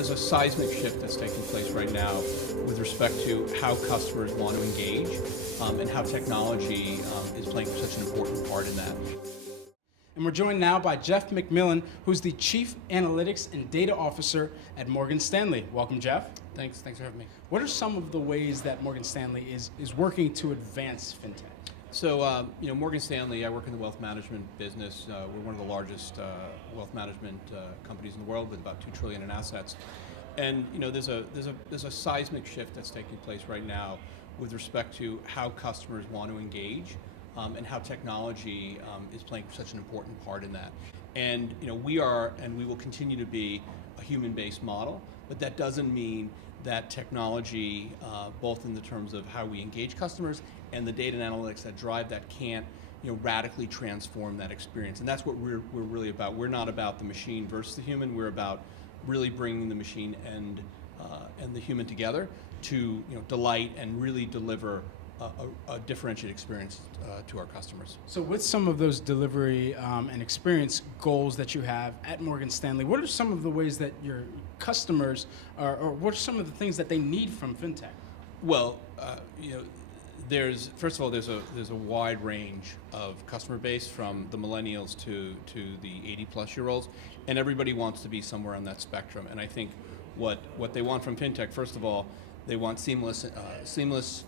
there's a seismic shift that's taking place right now with respect to how customers want to engage and how technology is playing such an important part in that. And we're joined now by Jeff McMillan, who's the Chief Analytics and Data Officer at Morgan Stanley. Welcome, Jeff. Thanks for having me. What are some of the ways that Morgan Stanley is working to advance FinTech? So, Morgan Stanley, I work in the wealth management business. We're one of the largest wealth management companies in the world with about $2 trillion in assets. And there's a seismic shift that's taking place right now with respect to how customers want to engage and how technology is playing such an important part in that. And we are, and we will continue to be, a human-based model, but that doesn't mean that technology, both in the terms of how we engage customers and the data and analytics that drive that, can't radically transform that experience. And that's what we're really about. We're not about the machine versus the human. We're about really bringing the machine and the human together to delight and really deliver a differentiated experience to our customers. So with some of those delivery and experience goals that you have at Morgan Stanley, what are some of the ways that your customers or what are some of the things that they need from FinTech? Well, first of all, there's a wide range of customer base, from the millennials to the 80-plus-year-olds, and everybody wants to be somewhere on that spectrum. And I think what they want from FinTech, first of all, they want seamless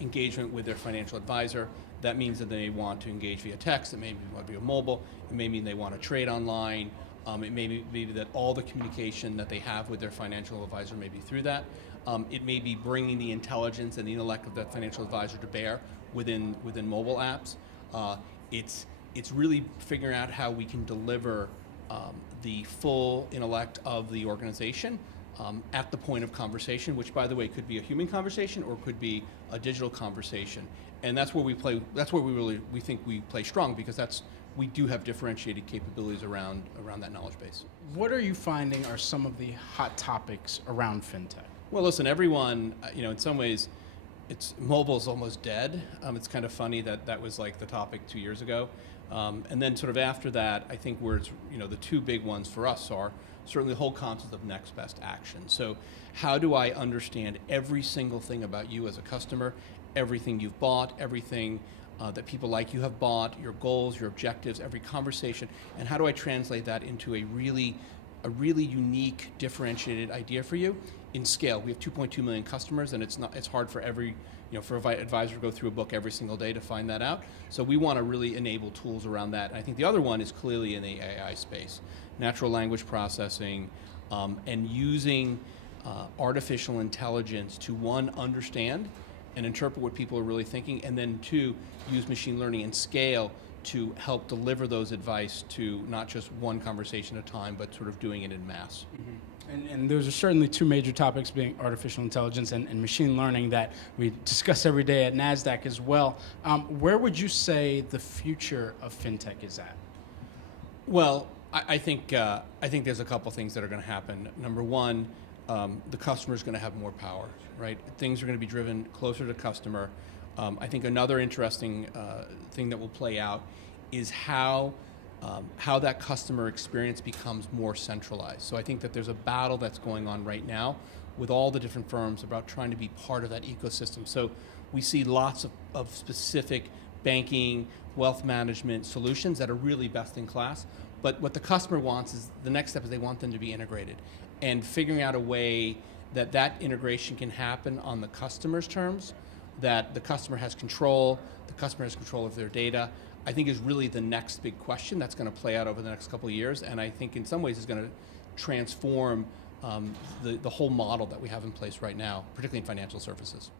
engagement with their financial advisor. That means that they want to engage via text. It may want to be mobile. It may mean they want to trade online. It may be that all the communication that they have with their financial advisor may be through that. It may be bringing the intelligence and the intellect of that financial advisor to bear within mobile apps. It's really figuring out how we can deliver the full intellect of the organization at the point of conversation, which, by the way, could be a human conversation or could be a digital conversation. And that's where we play. That's where we think we play strong, because we do have differentiated capabilities around that knowledge base. What are you finding are some of the hot topics around FinTech? Well, listen, everyone, in some ways, mobile is almost dead. It's kind of funny that was like the topic 2 years ago. And then sort of after that, I think where it's, the two big ones for us are certainly the whole concept of next best action. So how do I understand every single thing about you as a customer, everything you've bought, everything that people like you have bought, your goals, your objectives, every conversation, and how do I translate that into a really unique, differentiated idea for you in scale? We have 2.2 million customers, and it's hard for for an advisor to go through a book every single day to find that out. So we want to really enable tools around that. And I think the other one is clearly in the AI space, natural language processing, and using artificial intelligence to, one, understand and interpret what people are really thinking, and then two, use machine learning and scale to help deliver those advice to not just one conversation at a time, but sort of doing it in mass. Mm-hmm. And those are certainly two major topics, being artificial intelligence and machine learning, that we discuss every day at Nasdaq as well. Where would you say the future of FinTech is at? Well, I think there's a couple things that are going to happen. Number one, the customer is going to have more power, right? Things are going to be driven closer to customer. I think another interesting thing that will play out is how that customer experience becomes more centralized. So I think that there's a battle that's going on right now with all the different firms about trying to be part of that ecosystem. So we see lots of specific banking, wealth management solutions that are really best in class. But what the customer wants is, the next step is they want them to be integrated. And figuring out a way that integration can happen on the customer's terms, that the customer has control of their data, I think is really the next big question that's going to play out over the next couple of years. And I think in some ways is going to transform the whole model that we have in place right now, particularly in financial services.